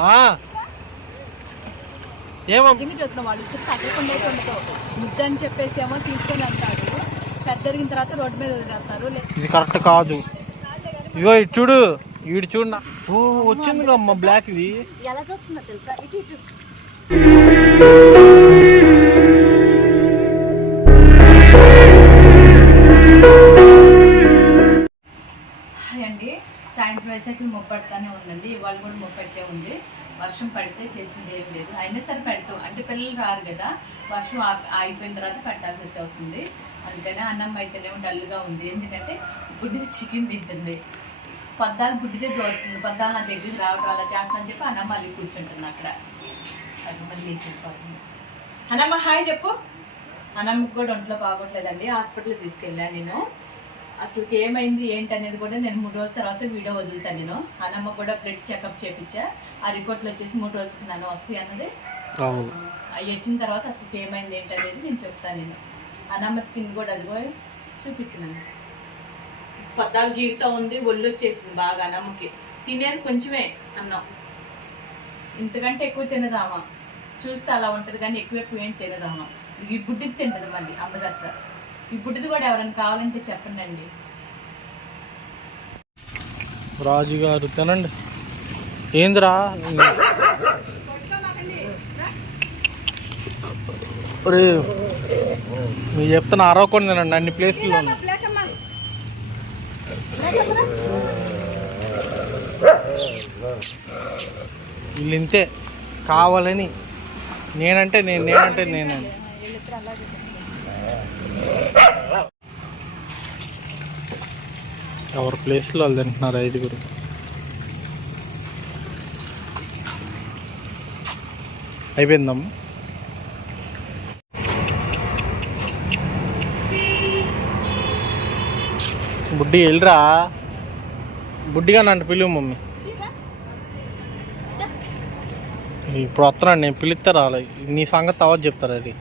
ఆ. ఏమో? నిజంగా చెప్తున్నా వాళ్ళు ఇచ్చి తగ్గకుండా అయితే ఉండదు. ముద్దు అని చెప్పేసి ఏమో తీసుకొని పెద్దరిగిన తర్వాత రోడ్డు మీద వదిలేస్తారు. ఇది కరెక్ట్ కాదు. ఇగో ఇటు చూడు ఈడు చూడు ఓ వచ్చింది అమ్మ బ్లాక్ ఇది. ఎలా చూస్తుందో తెలుసా? ఇటు ఇటు. ఇవాళ ఉంది. వర్షం పడితే చేసింది ఏం లేదు. అయినా సరే పెడతాం. అంటే పిల్లలు రారు కదా. వర్షం ఆగిపోయిన తర్వాత పెట్టాల్సి వచ్చి అవుతుంది అందుకనే అన్నం అయితేనేమో డల్గా ఉంది. ఎందుకంటే గుడ్డి చికెన్ తింటుంది. పద్దాలు గుడ్డిదే దొరుకుతుంది పద్దాలు నా దగ్గరికి రావడం అలా చేస్తానని చెప్పి అన్నం మళ్ళీ కూర్చుంటుంది అక్కడ. అది మళ్ళీ చెప్పాలి అన్నమ్మ హాయ్ చెప్పు. అన్నమ్మకి కూడా ఒంట్లో బాగోట్లేదండి. హాస్పిటల్ తీసుకెళ్ళాను నేను. అసలు ఏమైంది ఏంటి అనేది కూడా నేను మూడు రోజుల తర్వాత వీడియో వదులుతాను నేను. అన్నమ్మ కూడా బ్లడ్ చెకప్ చేపించా. ఆ రిపోర్ట్లు వచ్చేసి మూడు రోజులకి నన్ను వస్తాయి అన్నది. అవి వచ్చిన తర్వాత అసలు ఏమైంది ఏంటి అనేది నేను చెప్తాను నేను. అన్నమ్మ స్కిన్ కూడా అది కూడా చూపించినాను పద్నాలుగు గీగుతా ఉంది ఒళ్ళు వచ్చేసింది బాగా అన్నమ్మకి. తినేది కొంచెమే అన్నం. ఇంతకంటే ఎక్కువ తినదామా? చూస్తే అలా ఉంటుంది కానీ ఎక్కువ ఎక్కువ ఏం తినదామా? ఈ బుడ్డిది తింటది మళ్ళీ అమ్మదత్త బుడ్డిది కూడా ఎవరైనా కావాలంటే చెప్పండి అండి రాజు గారు తినండి. ఏందిరా? మీరు చెప్తున్న అరవకుండా తినండి అన్ని ప్లేసుల్లో. వీళ్ళు ఇంతే కావాలని నేనంటే నేను నేనంటే నేనండి. ఎవరి ప్లేస్లో వాళ్ళు తింటున్నారు ఐదుగురు? అయిపోయిందమ్మ. బుడ్డి వెళ్ళరా. బుడ్డిగా నన్ను పిలువు మమ్మీ. ఇప్పుడు వస్తున్నాను నేను పిలుస్తారా? నీ సంగతి తర్వాత చెప్తారా అది?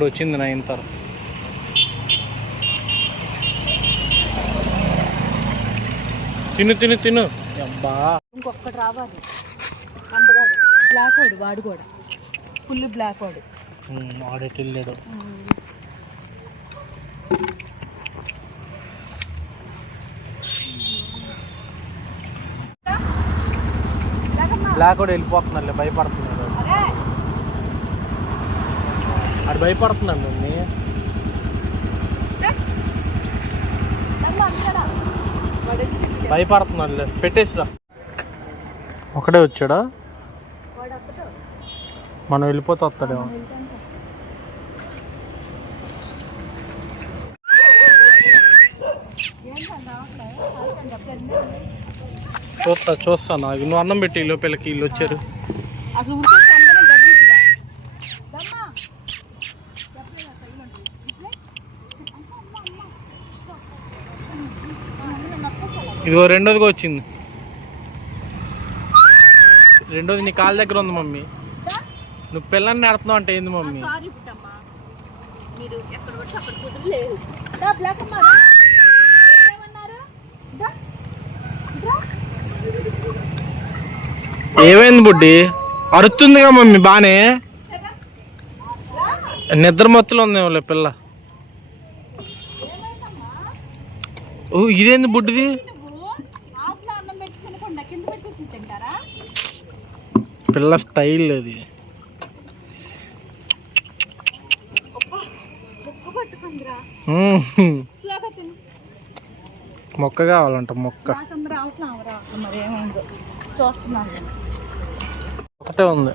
ఇప్పుడు వచ్చింది నా ఇంతరు తిను తిను తిను. అబ్బా. ఇంకొకటి రావాలి. అందగాడు బ్లాక్ వాడు వాడు కూడా. ఫుల్ బ్లాక్ వాడు. ఆడేటి వెళ్ళాడు బ్లాక్ కూడా వెళ్ళిపోతున్నాడు భయపడుతున్నాడు. అది భయపడుతున్నాడు మమ్మీ భయపడుతున్నాను పెట్టేసిరా. ఒకడే వచ్చాడా? మనం వెళ్ళిపోతే వస్తాడేమో. చూస్తా చూస్తా నాకు నువ్వు అన్నం పెట్టి లోపలికి వీళ్ళు వచ్చారు. ఇదిగో రెండోదిగా వచ్చింది. రెండోది నీ కాళ్ళ దగ్గర ఉంది మమ్మీ. నువ్వు పిల్లల్ని నెడుతున్నావు అంటే ఏంది మమ్మీ. ఏమైంది బుడ్డి? అరుతుందిగా మమ్మీ బానే. నిద్ర మత్తులో ఉంది పిల్ల? ఓ ఇదేంది బుడ్డిది నువ్వు ఆకులో అన్నం పెట్టి తినకుండా కింద పెట్టేసి తింటారా పిల్ల స్టైల్ అది. ముక్కు కావాలంట మొక్క. ఒకటే ఉంది.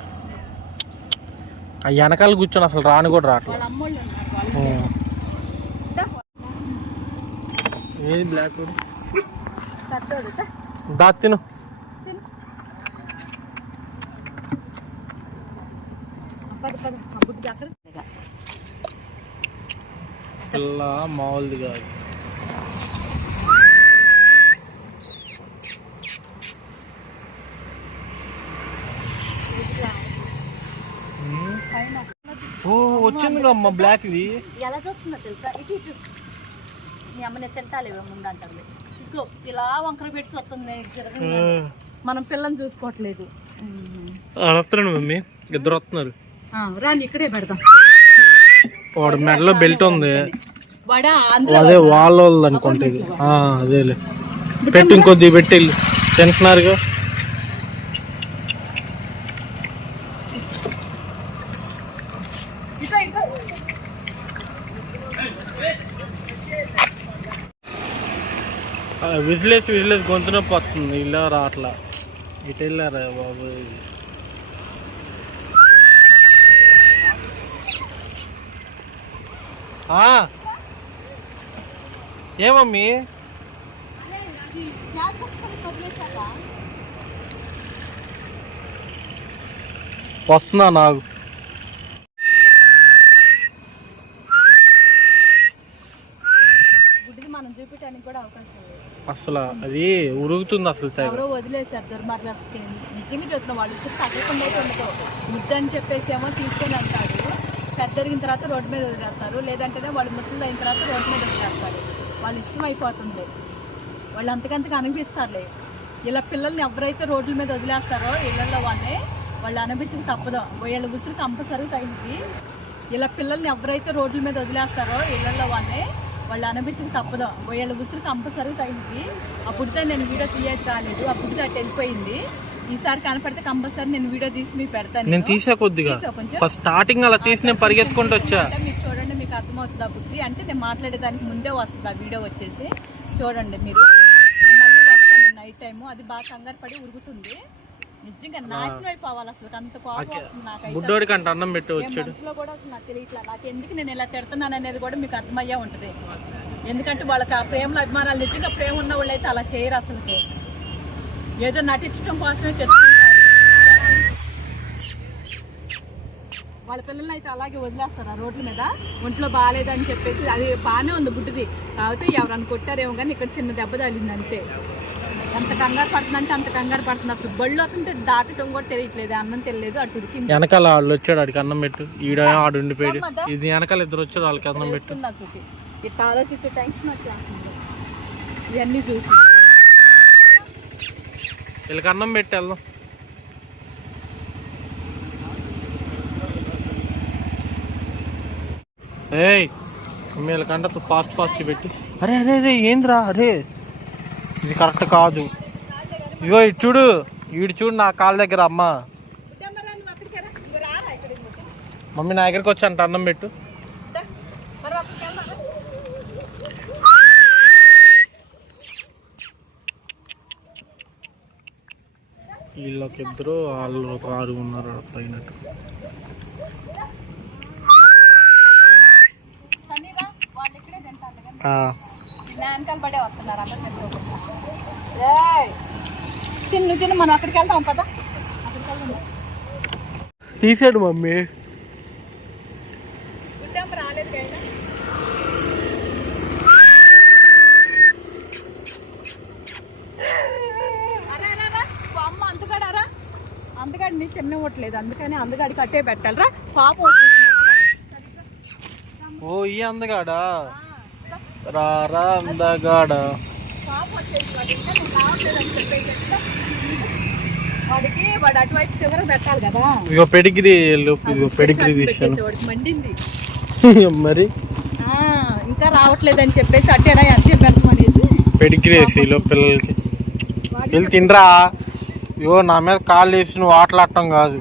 ఆ వెనకాల కూర్చొని అసలు రాను కూడా రావట్లేదు. ఏది బ్లాక్. దా తిను పద పద ఆ బుడ్డి అక్కడ పిల్ల మామూలుది కాదు. పైన. ఓ వచ్చింది అమ్మ బ్లాక్ ఇది ఎలా చూస్తుందో తెలుసా? ఇటు ఇటు. మీ అమ్మని తింటాలేవే ముందు అంటారు ఇదిగో ఇలా వంకర పెట్టి వస్తుంది. మనం పిల్లని చూసుకోవట్లేదు. మమ్మీ. ఇద్దరు వస్తున్నారు. రాని ఇక్కడే పెడదాం. వాడు మెడలో బెల్ట్ ఉంది. వాడా అదే వాళ్ళ వాళ్ళది అనుకుంటా ఇది. ఆ, అదేలే. పెట్టి ఇంకొద్ది పెట్టి. తింటున్నారుగా? విజిలేసి విజిలేసి గొంతు నొప్పి వస్తుంది. ఇలా రాట్లా ఇటు వెళ్ళారా బాబు? ఏమమ్మీ వస్తున్నా నాకు. గుడ్డిది మనం చూపించడానికి కూడా అవకాశం లేదు. అసలు అది ఉరుగుతుంది అసలు ఎవరో వదిలేశారు దుర్మార్గ నిజంగా చెప్తున్నా వాళ్ళు తగ్గకుండా ఉండదు. ముద్దని చెప్పేసి ఏమో తీసుకొని వెళ్తారు పెద్దరిగిన తర్వాత రోడ్డు మీద వదిలేస్తారు. లేదంటేనే వాళ్ళు ముసలి అయిన తర్వాత రోడ్డు మీద వదిలేస్తారు. వాళ్ళు ఇష్టం అయిపోతుంది వాళ్ళు అంతకంతకు అనిపిస్తారులే. ఇలా పిల్లల్ని ఎవరైతే రోడ్ల మీద వదిలేస్తారో ఇళ్ళల్లో వాళ్ళే వాళ్ళు అనిపించక తప్పదు. వీళ్ళ ఉసురు కంపల్సరీ టైంకి ఇలా పిల్లల్ని ఎవరైతే రోడ్ల మీద వదిలేస్తారో ఇళ్ళల్లో వాళ్ళే వాళ్ళు అనిపించక తప్పదు. వీళ్ళ ఉసురు కంపల్సరీ టైంకి అప్పుడుతో నేను వీడియో తీయక కాలేదు. అప్పుడితే అటు వెళ్ళిపోయింది. ఈసారి కనపడితే కంపల్సరీ నేను వీడియో తీసి మీకు పెడతాను నేను తీసా కొద్దిగా? ఫస్ట్ స్టార్టింగ్ అలా తీసి నేను పరిగెత్తుకుంటూ వచ్చా. మీకు చూడండి మీకు అర్థమవుతుంది అప్పుడు అంటే నేను మాట్లాడేదానికి ముందే వస్తుంది ఆ వీడియో వచ్చేసి. చూడండి మీరు. మళ్ళీ వస్తాను నైట్ టైము అది బాగా కంగారు పడి ఉరుగుతుంది. నిజంగా నాశనం అయిపోవాలి అసలు. అంత కోపం వస్తుంది నాకైతే. బుడ్డోడికి అంట అన్నం పెట్టి వచ్చాడు. కూడా అసలు నాకు తెలియట్లా. నాకు ఎందుకు నేను ఇలా తిడుతున్నాను అనేది కూడా మీకు అర్థమయ్యే ఉంటుంది. ఎందుకంటే వాళ్ళకి ఆ ప్రేమలో అభిమానాలు నిజంగా ప్రేమ ఉన్న వాళ్ళు అయితే అలా చేయరు అసలుకి. ఏదో నటించడం కోసమే తెచ్చుకుంటారు. వాళ్ళ పిల్లల్ని అయితే అలాగే వదిలేస్తారు ఆ రోడ్ల మీద. ఒంట్లో బాగాలేదని చెప్పేసి అది బాగానే ఉంది బుడ్డిది. కాకపోతే ఎవరన్నా కొట్టారేమో కానీ ఇక్కడ చిన్న దెబ్బ తగిలింది అంతే. అంత కంగారు పడుతుందంటే అంత కంగారు పడుతుంది. అసలు బళ్ళు వస్తుంటే దాటడం కూడా తెలియట్లేదు. అన్నం తెలియలేదు అటు ఉడికింది. వెనకాల వాళ్ళు వచ్చాడు ఆడికి అన్నం పెట్టు. ఈడ ఆడు ఉండిపోయాడు. ఇది వెనకాల ఇద్దరు వచ్చారు వాళ్ళకి అన్నం పెట్టు. ఇట్లా ఆలోచిస్తే టెన్షన్ వచ్చేస్తుంది. ఇవన్నీ చూసి. వీళ్ళకి అన్నం పెట్టి వెళ్దాం. ఏయ్ వీళ్ళకంటే ఫాస్ట్ ఫాస్ట్ పెట్టి. అరే అరే అరే ఏంద్రా అరే? ఇది కరెక్ట్ కాదు. ఇగో ఇటు చూడు ఈడు చూడు నా కాళ్ళ దగ్గర అమ్మ. మమ్మీ నా దగ్గరికి వచ్చి అంట అన్నం పెట్టు. వీళ్ళకి ఇద్దరు వాళ్ళు ఒక ఆరు ఉన్నారు తిన్ను తిన్ను మనం అక్కడికి పద. వెళ్దాం తీసాడు మమ్మీ. రాలేదు కైనా అరే అరే, అరే, అమ్మ అందుకడారా అందుకడి తిన్నవట్లేదు అందుకని అందుకడికి అట్టే పెట్టాలరా. పాపం ఓ ఈ అందగాడా? అందగాడా? పాపం వాడు. వాడికి అటువైపు పెట్టాలి కదా. ఇగో పెడిగిరి ఇగో పెడిగిరి తీసాను వాడికి మండింది. మరి? ఇంకా రావట్లేదని చెప్పేసి అట్టేనా ఎంత పెట్టమనేసి పెడిగిరి వేసి పిల్లలకి. వీళ్ళు తినరా? ఇవో నా మీద కాళ్ళు వేసి నువ్వు ఆటలాడటం కాదు.